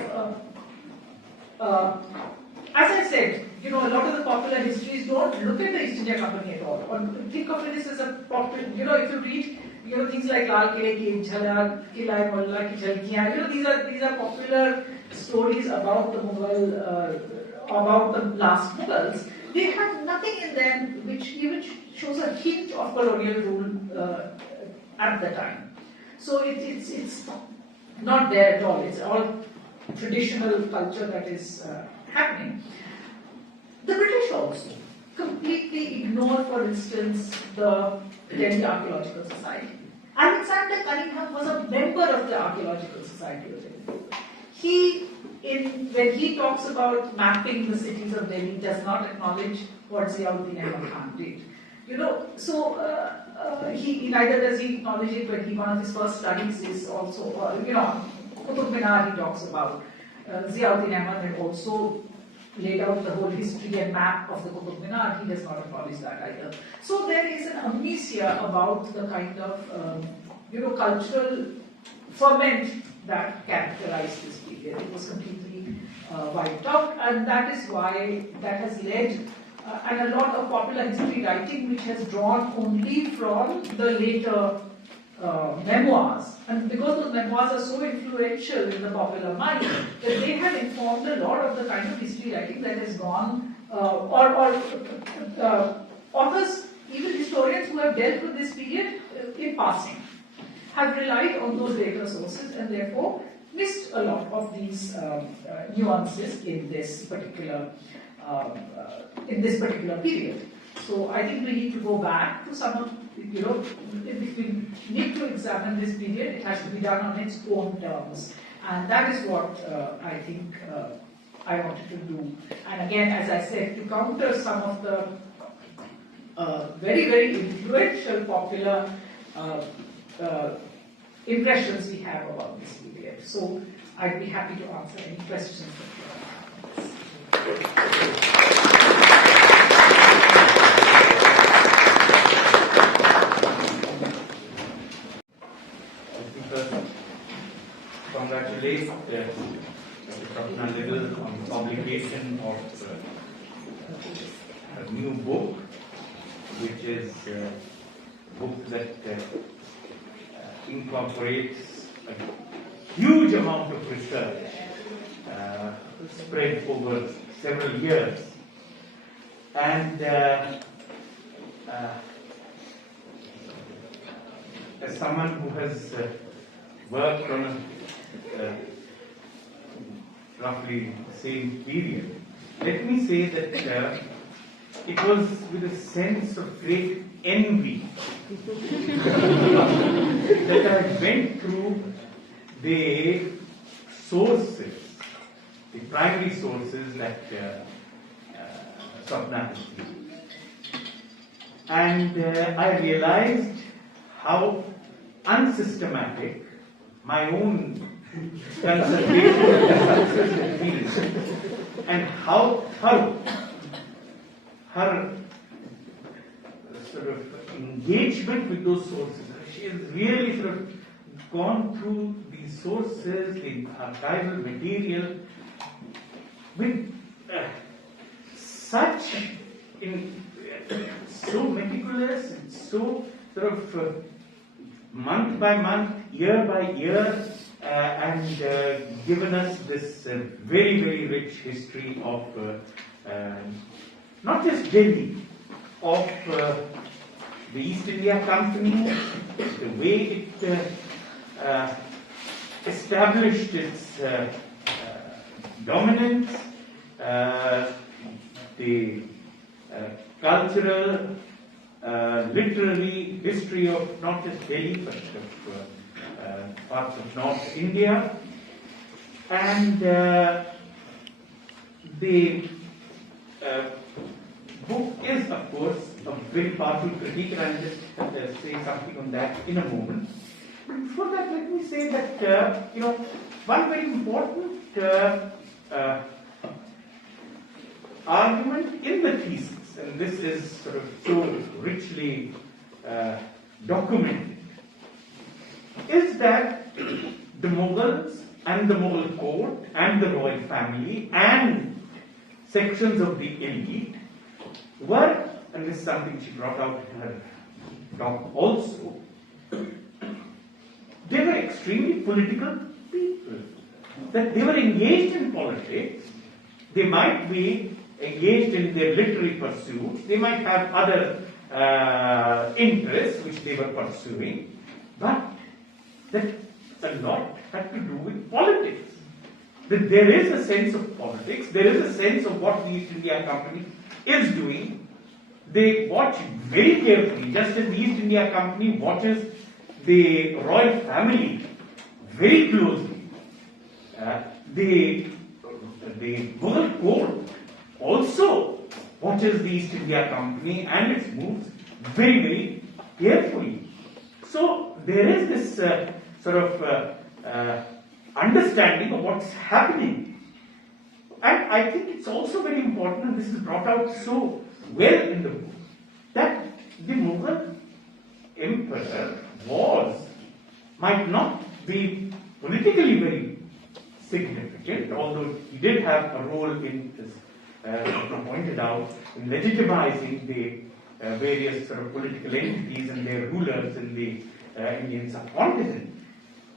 as I said, a lot of the popular histories don't look at the East India Company at all, or think of it as a popular, if you read, things like Lal Kile Ki Jhalak, Kila Molla Ki Jhalkiyan, these are popular stories about the Mughal, about the last Mughals. They have nothing in them which even shows a hint of colonial rule at the time. So it's not there at all. It's all traditional culture that is happening. The British also completely ignore, for instance, the Delhi Archaeological Society. Alexander Cunningham was a member of the Archaeological Society of Delhi. When he talks about mapping the cities of Delhi, does not acknowledge what Ziauddin Ahmad Khan did. He neither does he acknowledge it when one of his first studies is also, Qutub Minar he talks about. Ziauddin Ahmad had also laid out the whole history and map of the Qutub Minar. He does not acknowledge that either. So there is an amnesia about the kind of cultural ferment that characterized this period. It was completely wiped out, and that is why that has led, and a lot of popular history writing which has drawn only from the later memoirs, and because those memoirs are so influential in the popular mind, that they have informed a lot of the kind of history writing that has gone, authors, even historians who have dealt with this period in passing, have relied on those later sources and therefore missed a lot of these nuances in this particular period. So I think we need to go back to some of, if we need to examine this period, it has to be done on its own terms. And that is what I think I wanted to do. And again, as I said, to counter some of the very, very influential popular impressions we have about this period. So I'd be happy to answer any questions that you have. Congratulate Swapna Liddle on the publication of a new book, which is a book that incorporates a huge amount of research spread over several years. And as someone who has worked on roughly the same period, let me say that it was with a sense of great envy that I went through the sources, the primary sources that Swapna has used. And I realized how unsystematic my own consultation has been, and how thorough her sort of engagement with those sources. She has really sort of gone through these sources, the archival material, with so meticulous and so sort of month by month, year by year, and given us this very, very rich history of not just Delhi, of the East India Company, the way it established its dominance, the cultural, literary history of not just Delhi but of parts of North India, and the book is, of course, a very powerful critique, and I'll just say something on that in a moment. But before that, let me say that one very important argument in the thesis, and this is sort of so richly documented, is that the Mughals and the Mughal court and the royal family and sections of the elite were, and this is something she brought out in her talk also, they were extremely political people. That they were engaged in politics, they might be engaged in their literary pursuits, they might have other interests which they were pursuing, but that a lot had to do with politics. That there is a sense of politics, there is a sense of what the East India Company is doing. They watch very carefully, just as the East India Company watches the royal family very closely. The Mughal court also watches the East India Company and its moves very, very carefully. So there is this sort of understanding of what's happening. And I think it's also very important, and this is brought out so well in the book, that the Mughal emperor was might not be politically very significant, although he did have a role in, as pointed out, in legitimizing the various sort of political entities and their rulers in the Indian subcontinent.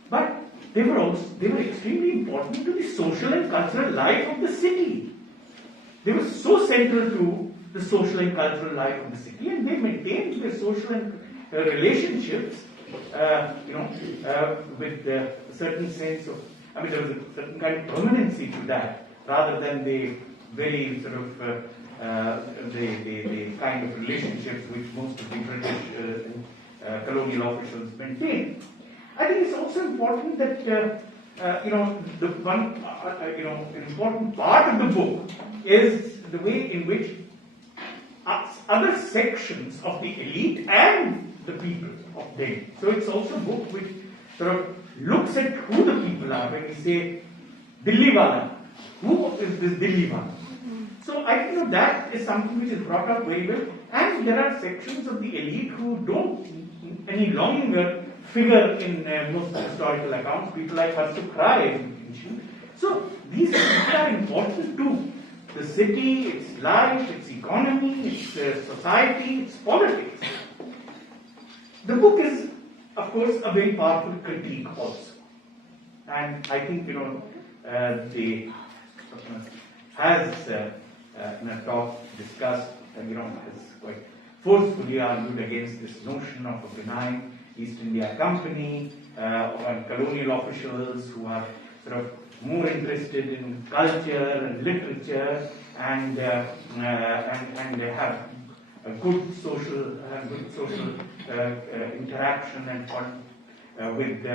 But they were extremely important to the social and cultural life of the city. They were so central to the social and cultural life of the city, and they maintained their social and relationships, with a certain sense of, there was a certain kind of permanency to that, rather than the very sort of the kind of relationships which most of the British colonial officials maintained. I think it's also important that the one an important part of the book is the way in which other sections of the elite and the people of Delhi. So it's also a book which sort of looks at who the people are. When we say Dilli Wala, who is this Dilli Wala? So I think that is something which is brought up very well. And there are sections of the elite who don't any longer figure in most historical accounts. People like Harsukrai. So these people are important to the city, its life, its economy, its society, its politics. The book is, of course, a very powerful critique also. And I think, the has in a talk discussed, has quite forcefully argued against this notion of a benign East India Company, and colonial officials who are sort of more interested in culture and literature and have a good social interaction and with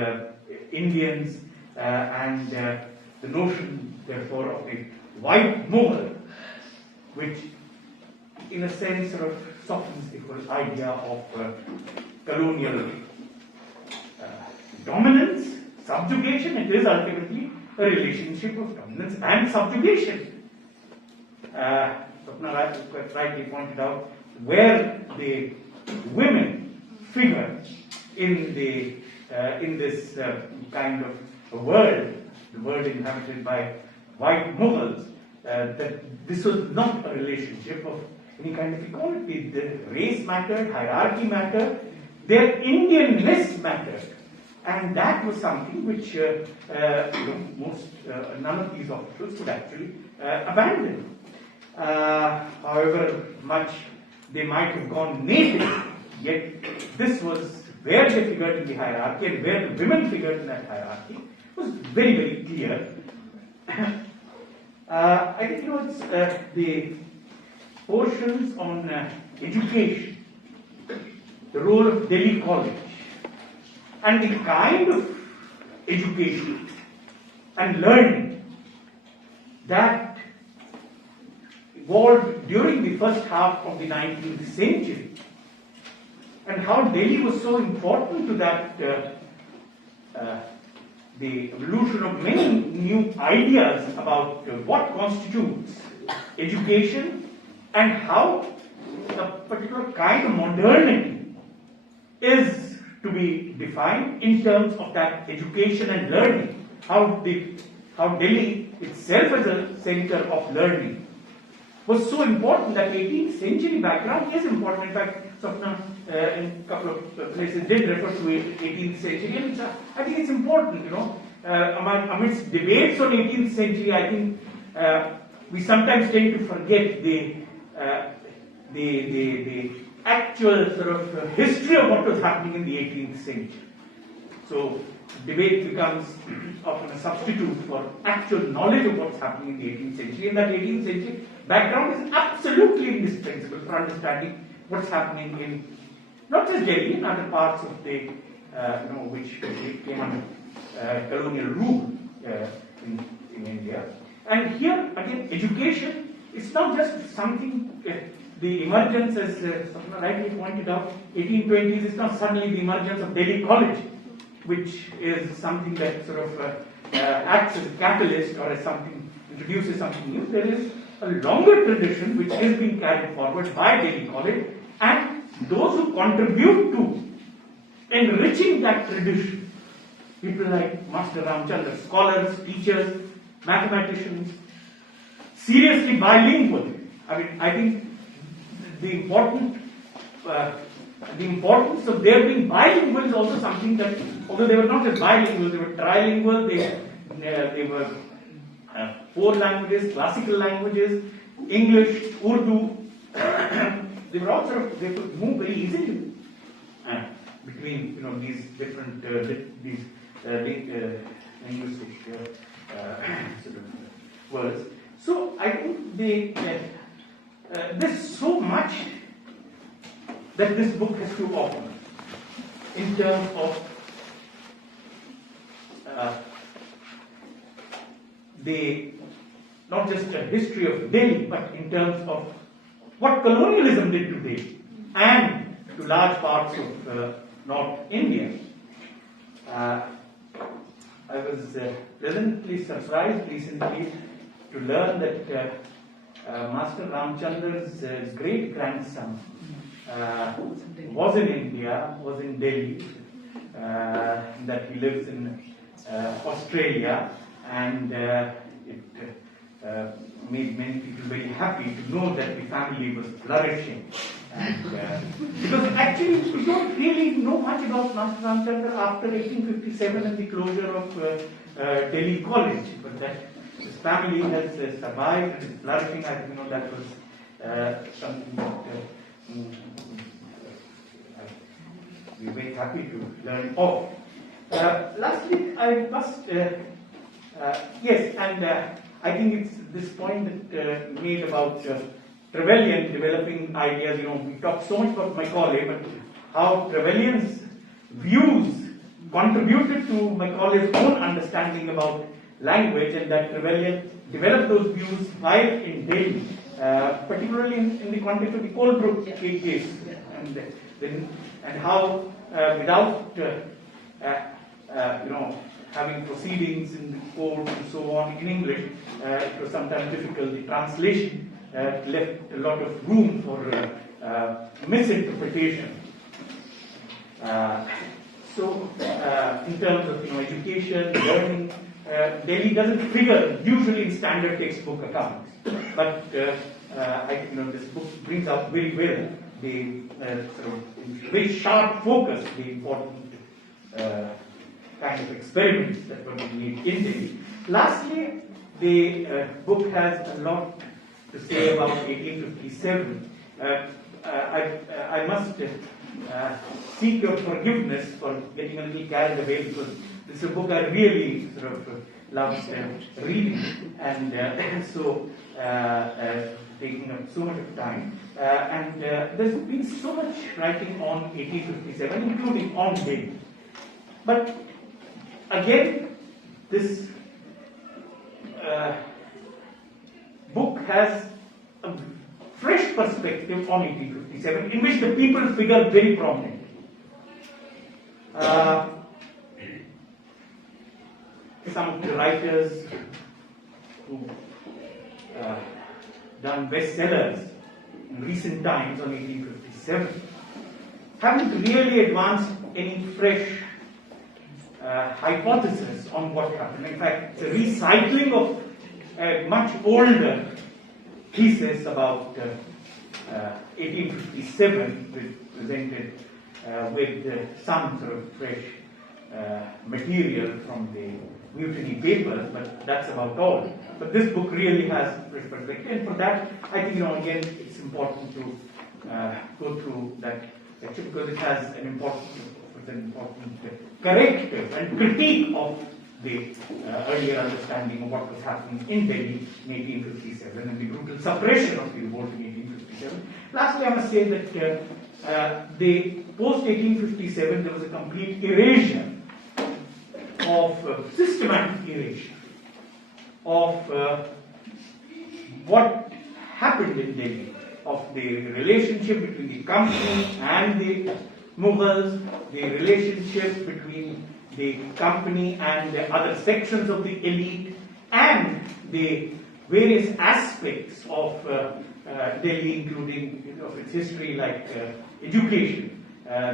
Indians, and the notion, therefore, of a white Mughal, which, in a sense, sort of softens the whole idea of colonial dominance, subjugation. It is ultimately a relationship of dominance and subjugation. Swapna quite rightly pointed out where the women figure in this kind of a world, the world inhabited by white Mughals, that this was not a relationship of any kind of equality. The race mattered, hierarchy mattered, their Indianness mattered. And that was something which none of these officials could actually abandon. However much they might have gone native, yet this was where they figured in the hierarchy and where the women figured in that hierarchy was very, very clear. I think it's the portions on education, the role of Delhi College, and the kind of education and learning that evolved during the first half of the 19th century, and how Delhi was so important to that, the evolution of many new ideas about what constitutes education and how a particular kind of modernity is to be defined in terms of that education and learning. How Delhi itself as a center of learning was so important. That 18th century background is important. In fact, Swapna in a couple of places did refer to 18th century, and I think it's important, amidst debates on 18th century, I think we sometimes tend to forget the actual sort of history of what was happening in the 18th century. So debate becomes often a substitute for actual knowledge of what's happening in the 18th century. And that 18th century background is absolutely indispensable for understanding what's happening in not just Delhi, in other parts of the, which came under colonial rule in India. And here again, education is not just something. The emergence, as Swapna rightly pointed out, 1820s is not suddenly the emergence of Delhi College, which is something that sort of acts as a catalyst or as something, introduces something new. There is a longer tradition which is being carried forward by Delhi College, and those who contribute to enriching that tradition people like Master Ramchandra, scholars, teachers, mathematicians, seriously bilingual. I think the importance of their being bilingual is also something that, although they were not just bilingual, they were trilingual, they were 4 languages, classical languages, English, Urdu. They were all they could move very easily between these different linguistic sort of words. So I think there's so much that this book has to offer in terms of not just a history of Delhi, but in terms of what colonialism did to Delhi and to large parts of North India. I was pleasantly surprised recently to learn that Master Ramchandra's great grandson was in India, was in Delhi, that he lives in Australia, and it made many people very happy to know that the family was flourishing. And, because actually we don't really know much about Master Ramchandra after 1857 and the closure of Delhi College, but that his family has survived and is flourishing. I think that was something that we're very happy to learn of. Lastly, I must yes, and I think it's this point that made about Trevelyan developing ideas. We talk so much about Macaulay, but how Trevelyan's views contributed to Macaulay's own understanding about language, and that Trevelyan developed those views while in Delhi, particularly in the context of the Colebrook case, and how without having proceedings in the court and so on in English, it was sometimes difficult. The translation left a lot of room for misinterpretation. So, in terms of education, learning, Delhi doesn't figure usually in standard textbook accounts, but this book brings out very well the sort of very sharp focus, the important kind of experiments that were being made in Delhi. Lastly, the book has a lot to say about 1857. I must seek your forgiveness for getting a little carried away, because this is a book I really sort of loved reading, and so taking up so much of time. And there's been so much writing on 1857, including on Delhi. But again, this book has a fresh perspective on 1857, in which the people figure very prominently. Some of the writers who done bestsellers in recent times on 1857 haven't really advanced any fresh hypothesis on what happened. In fact, it's a recycling of a much older thesis about 1857, presented with some sort of fresh material from the Mutiny Papers, but that's about all. But this book really has fresh perspective, and for that, I think again it's important to go through that lecture, because it has an important corrective and critique of the earlier understanding of what was happening in Delhi in 1857 and the brutal suppression of the revolt in 1857. Lastly, I must say that the post-1857 there was a complete erasure of systematic erasure of what happened in Delhi, of the relationship between the company and the Mughals, the relationship between the company and the other sections of the elite, and the various aspects of Delhi, including of its history, like education.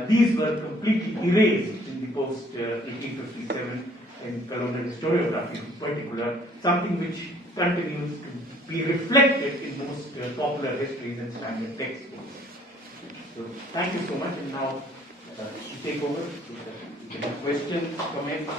These were completely erased in in the post 1857 in colonial historiography in particular, something which continues to be reflected in most popular histories and standard textbooks. So thank you so much, and now you take over. You can have questions, comments.